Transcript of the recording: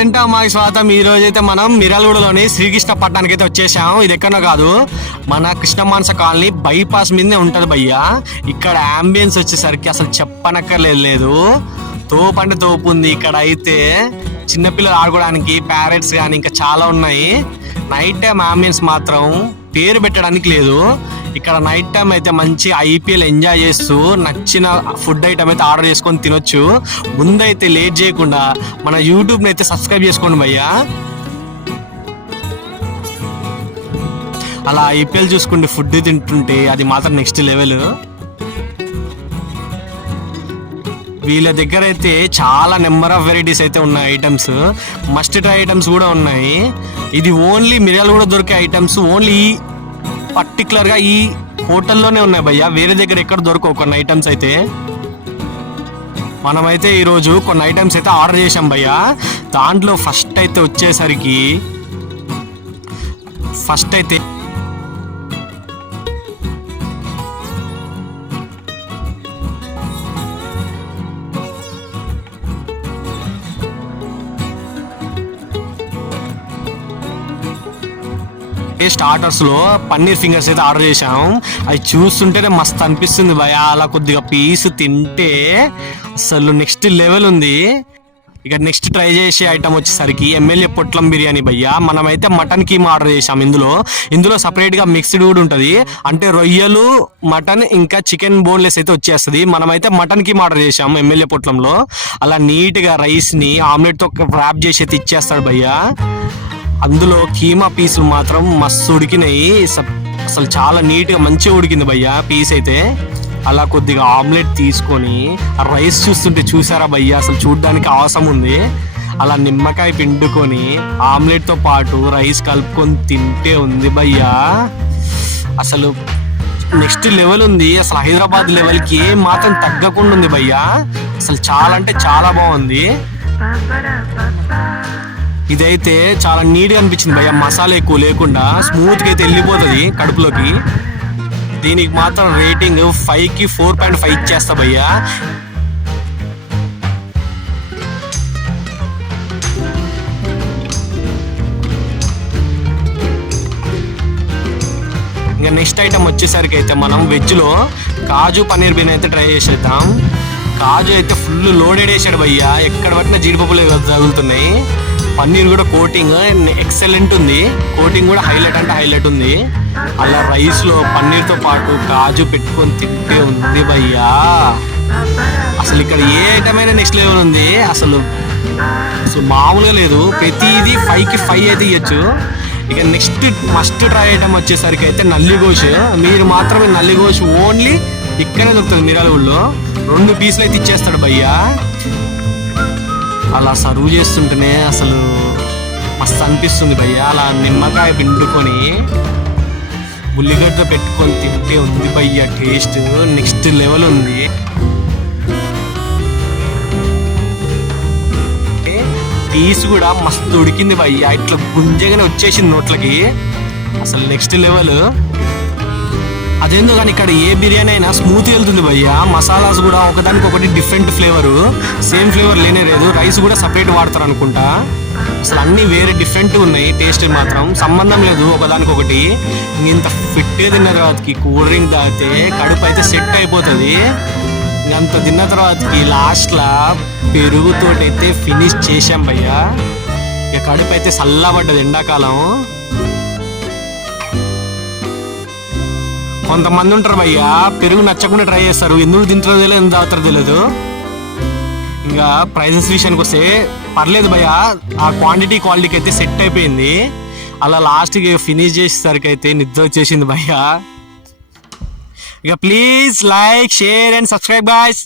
అటెంటా మా స్వాగతం. ఈ రోజు అయితే మనం మిర్యాలగూడలోని శ్రీకృష్ణ పట్టణానికి అయితే వచ్చేసాం. ఇది ఎక్కడో కాదు, మన కృష్ణ మానస కాలనీ బైపాస్ మీదనే ఉంటది భయ్యా. ఇక్కడ అంబియన్స్ వచ్చేసరికి అసలు చెప్పనక్కర్లేదు, తోపు అంటే తోపు ఉంది. ఇక్కడ అయితే చిన్నపిల్లలు ఆడుకోవడానికి ప్యారెట్స్ కానీ ఇంకా చాలా ఉన్నాయి. నైట్ టైం అంబియన్స్ మాత్రం పేరు పెట్టడానికి లేదు. ఇక్కడ నైట్ టైం అయితే మంచి ఐపీఎల్ ఎంజాయ్ చేస్తూ నచ్చిన ఫుడ్ ఐటమ్ అయితే ఆర్డర్ చేసుకొని తినొచ్చు. ముందైతే లేట్ చేయకుండా మన యూట్యూబ్ని అయితే సబ్స్క్రైబ్ చేసుకోండి భయ్యా. అలా ఐపీఎల్ చూసుకుంటే ఫుడ్ తింటుంటే అది మాత్రం నెక్స్ట్ లెవెల్. వీళ్ళ దగ్గర అయితే చాలా నెంబర్ ఆఫ్ వెరైటీస్ అయితే ఉన్నాయి, ఐటమ్స్ మస్ట్ ట్రై ఐటమ్స్ కూడా ఉన్నాయి. ఇది ఓన్లీ మిర్యాలగూడ దొరికే ఐటమ్స్, ఓన్లీ పర్టికులర్ గా ఈ హోటల్లోనే ఉన్నాయి భయ్యా. వేరే దగ్గర ఎక్కడ దొరకవు కొన్ని ఐటమ్స్ అయితే. మనమైతే ఈరోజు కొన్ని ఐటమ్స్ అయితే ఆర్డర్ చేసాం భయ్యా. దాంట్లో ఫస్ట్ అయితే స్టార్టర్స్ లో పన్నీర్ ఫింగర్స్ అయితే ఆర్డర్ చేసాం. అవి చూస్తుంటేనే మస్తు అనిపిస్తుంది భయ. అలా కొద్దిగా పీస్ తింటే అసలు నెక్స్ట్ లెవెల్ ఉంది. ఇక నెక్స్ట్ ట్రై చేసే ఐటమ్ వచ్చేసరికి ఎమ్మెల్యే పొట్లం బిర్యానీ భయ్యా. మనమైతే మటన్ కీమా ఆర్డర్ చేసాం. ఇందులో సపరేట్ గా మిక్స్డ్ కూడా ఉంటుంది, అంటే రొయ్యలు, మటన్ ఇంకా చికెన్ బోన్లెస్ అయితే వచ్చేస్తుంది. మనమైతే మటన్ కీమా ఆర్డర్ చేసాం ఎమ్మెల్యే పొట్లంలో. అలా నీట్ గా రైస్ ని ఆమ్లెట్ తో ర్యాప్ చేసి అయితే ఇచ్చేస్తాడు భయ్యా. అందులో కీమా పీసులు మాత్రం మస్తు ఉడికినాయి, అసలు చాలా నీట్గా మంచిగా ఉడికింది భయ్యా పీస్ అయితే. అలా కొద్దిగా ఆమ్లెట్ తీసుకొని ఆ రైస్ చూస్తుంటే చూసారా భయ్యా, అసలు చూడడానికి అవసరం ఉంది. అలా నిమ్మకాయ పిండుకొని ఆమ్లెట్తో పాటు రైస్ కలుపుకొని తింటే ఉంది భయ్యా, అసలు నెక్స్ట్ లెవెల్ ఉంది. అసలు హైదరాబాద్ లెవెల్కి ఏం మాత్రం తగ్గకుండా ఉంది భయ్యా. అసలు చాలా అంటే చాలా బాగుంది. ఇదైతే చాలా నీట్గా అనిపించింది భయ్యా, మసాలా ఎక్కువ లేకుండా స్మూత్గా అయితే వెళ్ళిపోతుంది కడుపులోకి. దీనికి మాత్రం రేటింగ్ 5కి 4.5 ఇచ్చేస్తా భయ్యా. ఇంకా నెక్స్ట్ ఐటమ్ వచ్చేసరికి అయితే మనం వెజ్లో కాజు పన్నీర్ బిర్యానీ అయితే ట్రై చేసేద్దాం. కాజు అయితే ఫుల్ లోడెడ్ వేసాడు భయ్యా, ఎక్కడ పట్టిన జీడిపప్పులు తగులుతున్నాయి. పన్నీర్ కూడా కోటింగ్ ఎక్సలెంట్ ఉంది, కోటింగ్ కూడా హైలైట్ అంటే హైలైట్ ఉంది. అలా రైస్ లో పన్నీర్ తో పాటు కాజు పెట్టుకొని తింటే ఉంది భయ్యా. అసలు ఇక్కడ ఏ ఐటమ్ అయినా నెక్స్ట్ లెవెల్ ఉంది, అసలు మామూలుగా లేదు. ప్రతిదీ 5కి 5 అయితే ఇవ్వచ్చు. ఇక నెక్స్ట్ మస్ట్ ట్రై ఐటమ్ వచ్చేసరికి అయితే నల్లిగోష్. మీరు మాత్రమే నల్లిగోష్ ఓన్లీ ఇక్కడే దొరుకుతుంది మిర్యాలగూడలో. 2 పీసులు అయితే ఇచ్చేస్తాడు భయ్యా. అలా సర్వ్ చేస్తుంటేనే అసలు మస్తు అనిపిస్తుంది భయ్యా. అలా నిమ్మకాయ పిండుకొని ఉల్లిగడ్డ పెట్టుకొని తింటే ఉంది భయ్యా, టేస్ట్ నెక్స్ట్ లెవెల్ ఉంది. పీస్ కూడా మస్తు ఉడికింది భయ్యా, ఇట్లా గుంజగానే వచ్చేసింది నోట్లకి, అసలు నెక్స్ట్ లెవెల్. అదేందో కానీ ఇక్కడ ఏ బిర్యానీ అయినా స్మూత్ వెళ్తుంది భయ్యా. మసాలాస్ కూడా ఒకదానికి ఒకటి డిఫరెంట్ ఫ్లేవరు, సేమ్ ఫ్లేవర్ లేనే లేదు. రైస్ కూడా సపరేట్ వాడతారు అనుకుంటా. అసలు అన్నీ వేరే డిఫరెంట్ ఉన్నాయి, టేస్ట్ మాత్రం సంబంధం లేదు ఒకదానికి ఒకటి. ఇంత ఫిట్టే తిన్న తర్వాతకి కూల్ డ్రింక్ తాగితే కడుపు అయితే సెట్ అయిపోతుంది. ఇంకంత తిన్న తర్వాతకి లాస్ట్లా పెరుగుతోటి అయితే ఫినిష్ చేసాం భయ్యా. ఇక కడుపు అయితే చల్లబడ్డది ఎండాకాలం. కొంతమంది ఉంటారు భయ్యా, పెరుగు నచ్చకుండా ట్రై చేస్తారు, ఎందుకు తింటారో తెలియదు, ఎందుకు తాగుతారో తెలియదు. ఇంకా ప్రైజెస్ విషయానికి వస్తే పర్లేదు భయ్యా, ఆ క్వాలిటీకి అయితే సెట్ అయిపోయింది. అలా లాస్ట్కి ఫినిష్ చేసేసరికి అయితే నిద్ర వచ్చేసింది భయ్యా. ఇక please like, share and subscribe guys.